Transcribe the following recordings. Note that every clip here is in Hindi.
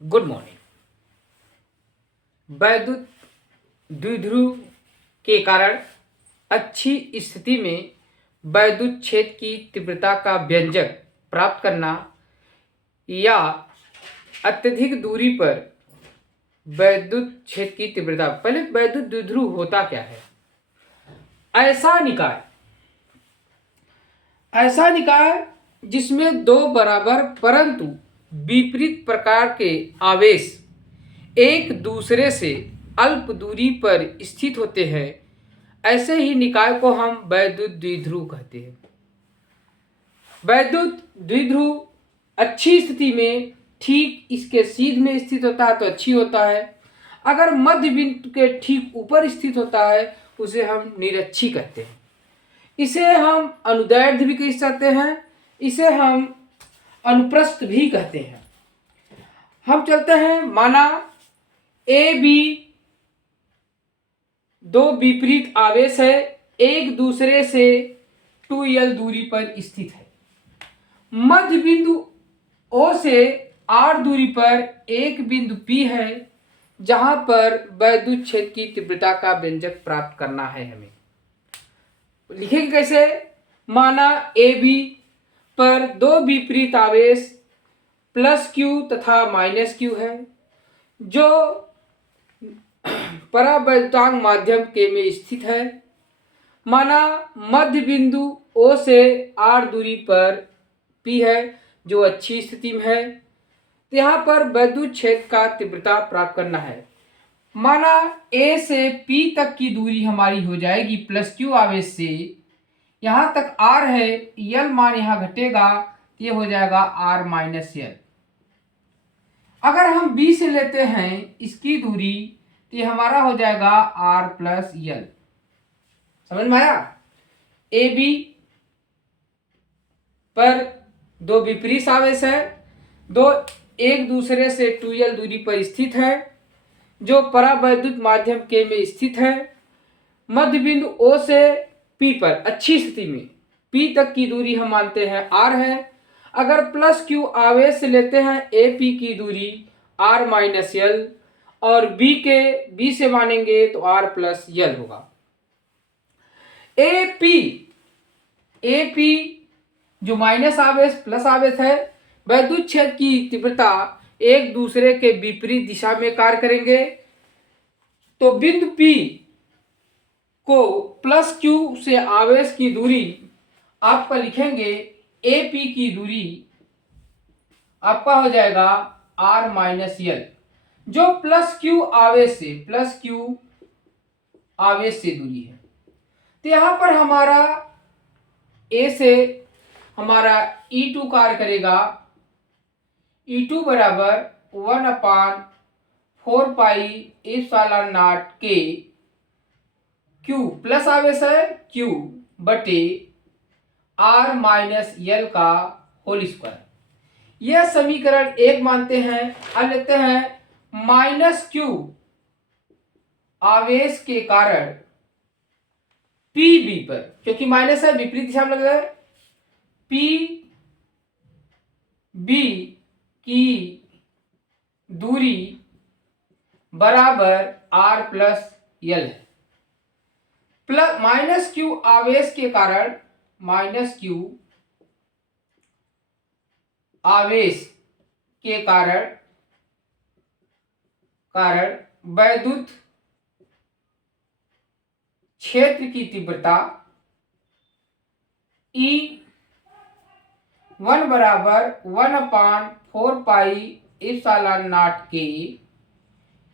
Good morning. वैद्युत द्विध्रुव के कारण अच्छी स्थिति में वैद्युत क्षेत्र की तीव्रता का व्यंजक प्राप्त करना या अत्यधिक दूरी पर वैद्युत क्षेत्र की तीव्रता। पहले वैद्युत द्विध्रुव होता क्या है? ऐसा निकाय जिसमें दो बराबर परंतु विपरीत प्रकार के आवेश एक दूसरे से अल्प दूरी पर स्थित होते हैं, ऐसे ही निकाय को हम वैद्युत द्विध्रुव कहते हैं। वैद्युत द्विध्रुव अच्छी स्थिति में ठीक इसके सीध में स्थित होता है तो अच्छी होता है। अगर मध्य बिंदु के ठीक ऊपर स्थित होता है उसे हम निरक्षी कहते हैं। इसे हम अनुदैर्ध्य भी कह सकते हैं, इसे हम अनुप्रस्थ भी कहते हैं। हम चलते हैं, माना ए बी दो विपरीत आवेश है, एक दूसरे से 2l दूरी पर स्थित है। मध्य बिंदु O से r दूरी पर एक बिंदु P है जहां पर वैद्युत क्षेत्र की तीव्रता का व्यंजक प्राप्त करना है। हमें लिखेंगे कैसे? माना ए बी पर दो विपरीत आवेश +q तथा -q है जो परावैद्युतांक माध्यम के में स्थित है। माना मध्य बिंदु O से r दूरी पर P है जो अच्छी स्थिति में है। तो यहाँ पर वैद्युत क्षेत्र का तीव्रता प्राप्त करना है। माना A से P तक की दूरी हमारी हो जाएगी +q आवेश से, यहाँ तक r है, l मान यहाँ घटेगा, ये हो जाएगा r - l। अगर हम B से लेते हैं इसकी दूरी तो ये हमारा हो जाएगा r + l। समझ में आया? ए बी पर दो विपरीत आवेश है, दो एक दूसरे से 2l दूरी पर स्थित है जो परावैद्युत माध्यम के में स्थित है। मध्य बिंदु O से P पर अच्छी स्थिति में P तक की दूरी हम मानते हैं r है। अगर +q आवेश से लेते हैं AP की दूरी r - l और B से मानेंगे तो r + l होगा। AP जो माइनस आवेश प्लस आवेश है, वैद्युत क्षेत्र की तीव्रता एक दूसरे के विपरीत दिशा में कार्य करेंगे। तो बिंदु P को +q से आवेश की दूरी आपका लिखेंगे, AP की दूरी आपका हो जाएगा r - l जो +q आवेश से दूरी है। तो यहां पर हमारा A से हमारा E2 कार्य करेगा। E2 बराबर 1/4 पाई ε0 के Q प्लस आवेश है Q बटे r - l का होल स्क्वायर। यह समीकरण 1 मानते हैं। अब लेते हैं -q आवेश के कारण PB पर, क्योंकि माइनस है विपरीत दिशा में लग रहा है, PB की दूरी बराबर r + l है। -q आवेश के कारण वैद्युत क्षेत्र की तीव्रता E1 बराबर 1/4 पाई ε0 के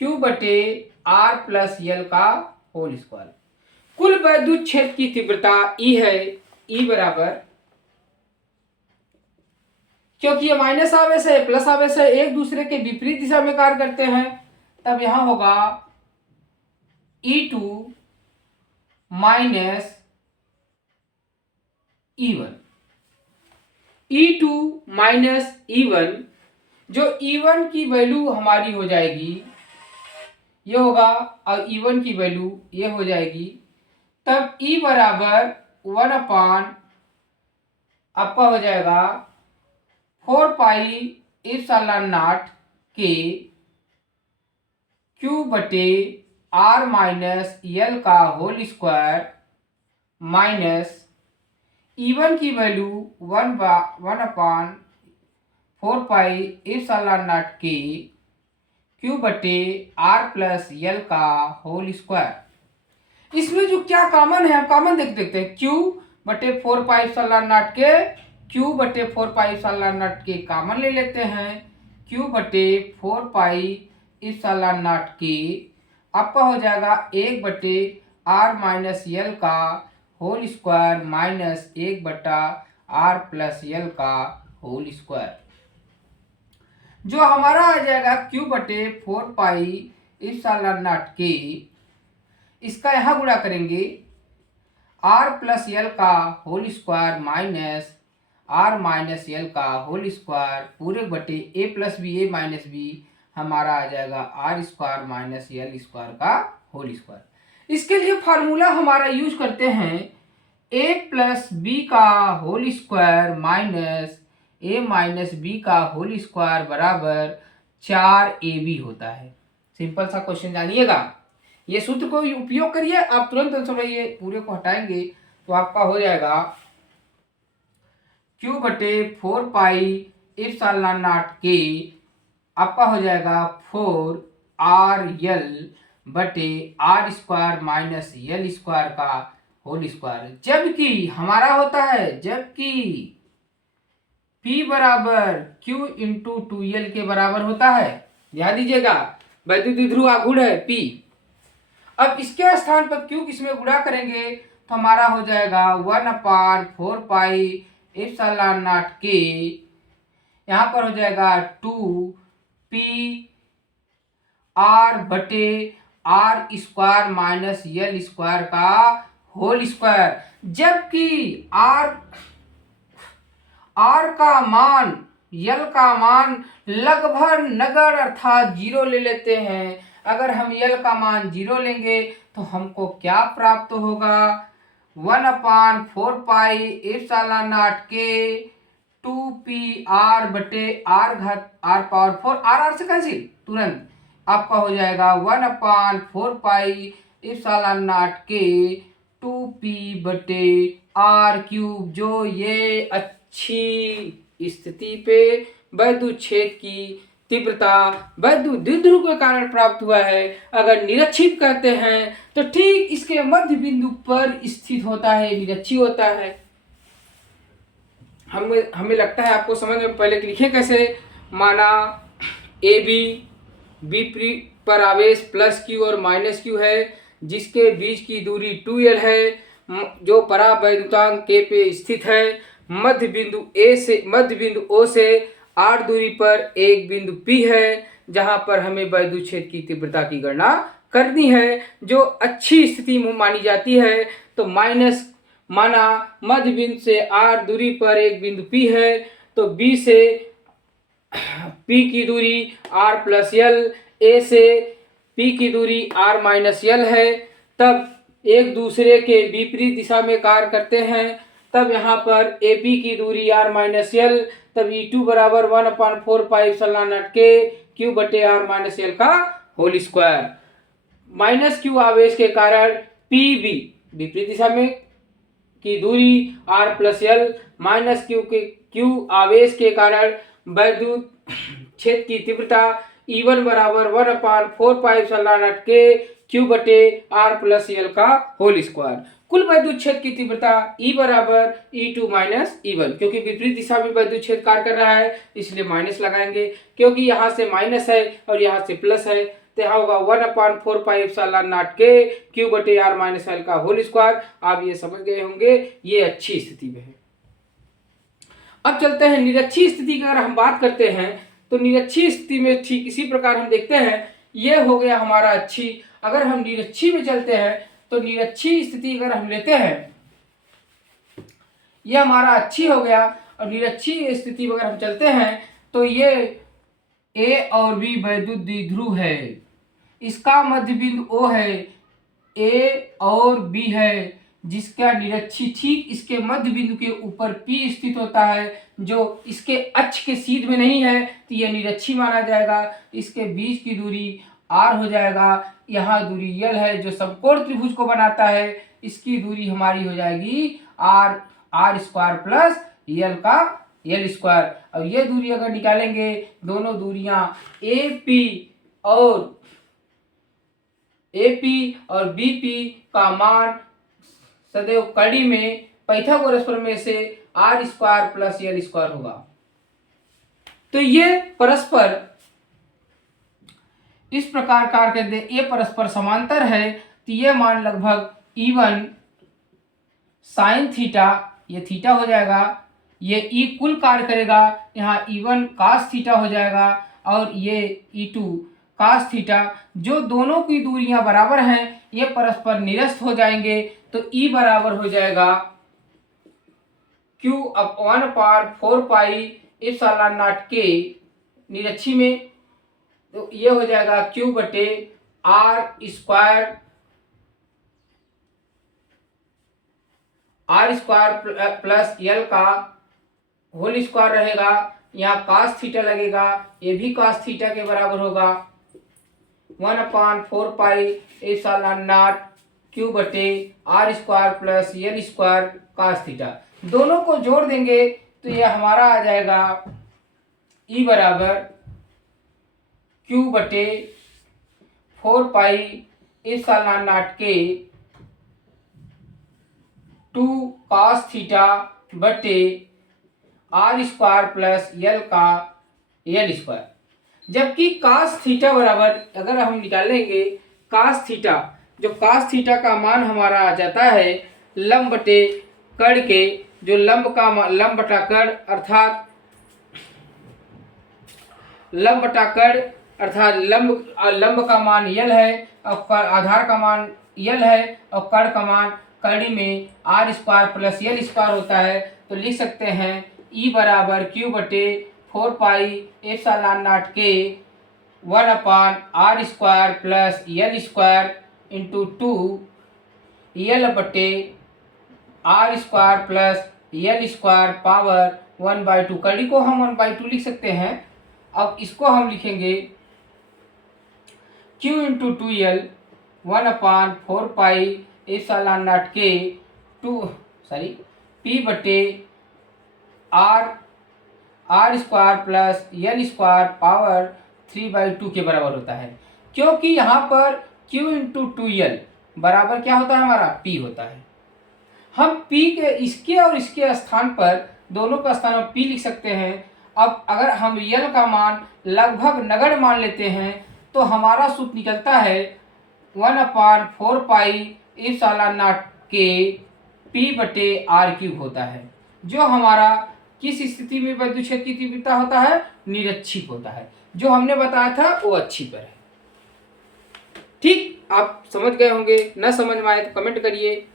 Q बटे r + l का होल स्क्वायर। कुल वैद्युत क्षेत्र की तीव्रता E है, E बराबर, क्योंकि ये माइनस आवेश है प्लस आवेश है, एक दूसरे के विपरीत दिशा में कार्य करते हैं, तब यहां होगा E2 - E1। E2 - E1, जो E1 की वैल्यू हमारी हो जाएगी ये होगा और E1 की वैल्यू ये हो जाएगी, तब E बराबर 1/, आपका हो जाएगा 4 पाई ε0 के क्यू बटे आर माइनस यल का होल स्क्वायर माइनस E1 की वैल्यू 1/4 पाई के क्यू बटे आर प्लस यल का होल स्क्वायर। इसमें जो क्या कॉमन है हम कॉमन देखते हैं। क्यू बटे 4 पाई के क्यू बटे 4 पाई के कॉमन ले लेते हैं। क्यू बटे 4 पाई के आपका हो जाएगा 1/r-यल का होल स्क्वायर माइनस 1/r प्लस यल का होल स्क्वायर, जो हमारा आ जाएगा क्यू बटे 4 पाई के। इसका यहाँ गुणा करेंगे r प्लस यल का whole square minus r minus L का होल स्क्वायर पूरे बटे a plus B A minus B, हमारा आ जाएगा आर स्क्वायर माइनस यल स्क्वायर का होल स्क्वायर। इसके लिए फार्मूला हमारा यूज करते हैं a प्लस बी का whole square minus a minus B का होल स्क्वायर बराबर 4ab होता है। सिंपल सा क्वेश्चन जानिएगा, ये सूत्र को उपयोग करिए, आप तुरंत समझिए। पूरे को हटाएंगे तो आपका हो जाएगा क्यू बटे 4 पाई के आपका हो जाएगा 4r-यल बटे आर स्क्वायर माइनस यल स्क्वायर का होल स्क्वायर, जबकि हमारा होता है जबकि P बराबर Q इंटू 2L के बराबर होता है। ध्यान दीजिएगा, वैद्युत द्विध्रुव आघूर्ण है P। अब इसके स्थान पर Q किसमें गुणा करेंगे तो हमारा हो जाएगा 1/4 पाई के, यहाँ पर हो जाएगा 2p r बटे आर स्क्वायर माइनस यल स्क्वायर का होल स्क्वायर, जबकि r का मान यल का मान लगभग नगण्य अर्थात 0 ले लेते हैं। अगर हम यल का मान 0 लेंगे तो हमको क्या प्राप्त होगा 1/4 पाई के 2pr बटे r घात r पावर 4 r से कैंसिल तुरंत आपका हो जाएगा 1/4 पाई के 2p बटे r क्यूब, जो ये अच्छी स्थिति पे वैद्युत क्षेत्र की तीव्रता वैद्युत द्विध्रुव के कारण प्राप्त हुआ है। अगर निरक्षित करते हैं तो ठीक इसके मध्य बिंदु पर स्थित होता है, निरक्षी होता है। हमें लगता है आपको समझ में, पहले लिखे कैसे। माना ए बी पर आवेश प्लस क्यू और माइनस क्यू है, जिसके बीच की दूरी 2l है, जो परावैद्युतांक के पे स्थित है। मध्य बिंदु O से r दूरी पर एक बिंदु P है, जहां पर हमें वैद्युत क्षेत्र की तीव्रता की गणना करनी है, जो अच्छी स्थिति में मानी जाती है। तो माइनस माना मध्य बिंदु से r दूरी पर एक बिंदु P है, तो B से P की दूरी r प्लस यल, A से P की दूरी r माइनस यल है। तब एक दूसरे के विपरीत दिशा में कार्य करते हैं, तब यहाँ पर AP की दूरी r माइनस यल, तब E2 बराबर 1/4 पाई के Q बटे r माइनस यल का होल स्क्वायर। माइनस Q आवेश के कारण PB विपरीत दिशा में की दूरी r प्लस यल माइनस Q आवेश के कारण वैद्युत क्षेत्र की तीव्रता E1 बराबर 1/4 पाई के Q बटे r प्लस यल का होल स्क्वायर। कुल वैद्युत क्षेत्र की तीव्रता E बराबर E2 माइनस E1, क्योंकि विपरीत दिशा में वैद्युत क्षेत्र कार्य कर रहा है इसलिए माइनस लगाएंगे, क्योंकि यहाँ से माइनस है और यहाँ से प्लस है, तो यहाँ होगा 1/4 पाई के Q बटे r माइनस यल का होल स्क्वायर। आप ये समझ गए होंगे, ये अच्छी स्थिति में है। अब चलते हैं निरक्षी स्थिति की। अगर हम बात करते हैं तो निरक्षी स्थिति में ठीक इसी प्रकार हम देखते हैं, ये हो गया हमारा अच्छी। अगर हम निरक्षी में चलते हैं तो निरक्षी स्थिति अगर हम लेते हैं, ये हमारा अच्छी हो गया। और निरक्षी स्थिति में अगर हम चलते हैं तो ये A और B वैद्युत द्विध्रुव है, इसका मध्य बिंदु O है, A और B है, जिसका निरक्षी ठीक इसके मध्य बिंदु के ऊपर P स्थित होता है, जो इसके अक्ष के सीध में नहीं है तो यह निरक्षी माना जाएगा। इसके बीच की दूरी R हो जाएगा। यहाँ दूरी L है जो समकोण त्रिभुज को बनाता है, इसकी दूरी हमारी हो जाएगी R स्क्वायर प्लस L का L स्क्वायर। और ये दूरी अगर निकालेंगे, दोनों दूरियां AP और BP का मान सदैव कड़ी में पाइथागोरस प्रमेय से R square plus L square होगा। तो ये परस्पर इस प्रकार कार्य करते हैं, ये परस्पर समांतर है, तो ये मान लगभग E1 साइन थीटा, ये थीटा हो जाएगा, ये E कुल कार्य करेगा, यहाँ E1 cos थीटा हो जाएगा, और ये E2 cos थीटा। जो दोनों की दूरियां बराबर हैं, ये परस्पर निरस्त हो जाएंगे, तो E बराबर हो जाएगा Q/1/4πε0 निरक्षी में, तो ये हो जाएगा Q बटे R स्क्वायर प्लस L का होल स्क्वायर रहेगा। यहाँ cos थीटा लगेगा, ये भी cos थीटा के बराबर होगा 1/4πε0 Q बटे R square plus L square cos theta. दोनों को जोड़ देंगे तो यह हमारा आ जाएगा E बराबर Q बटे 4πε0 के 2 cos थीटा बटे R स्क्वायर प्लस L का L स्क्वायर। जबकि cos थीटा बराबर अगर हम निकालेंगे cos थीटा, जो cos थीटा का मान हमारा आ जाता है लंब बटे कड़ के, जो लंब बटा कड़ अर्थात लंब का मान L है और आधार का मान L है और कड़ का मान कड़ी में R square plus L square होता है। तो लिख सकते हैं E बराबर Q बटे 4πε0 के 1/R square plus L square into 2 L बटे R square plus L square power 1/2। कड़ी को हम 1/2 लिख सकते हैं। अब इसको हम लिखेंगे Q इंटू 2L 1/4πε0 के P बटे R square plus L square power 3/2 के बराबर होता है, क्योंकि यहाँ पर Q इंटू 2L बराबर क्या होता है, हमारा P होता है। हम P के इसके और इसके स्थान पर, दोनों का स्थान पर P लिख सकते हैं। अब अगर हम L का मान लगभग नगण्य मान लेते हैं तो हमारा सूत्र निकलता है 1/4πε0 के P बटे R³ होता है, जो हमारा किस स्थिति में विद्युत क्षेत्र की तीव्रता होता है, निरक्षीक होता है। जो हमने बताया था वो अच्छी पर है। ठीक, आप समझ गए होंगे। न समझ में आए तो कमेंट करिए।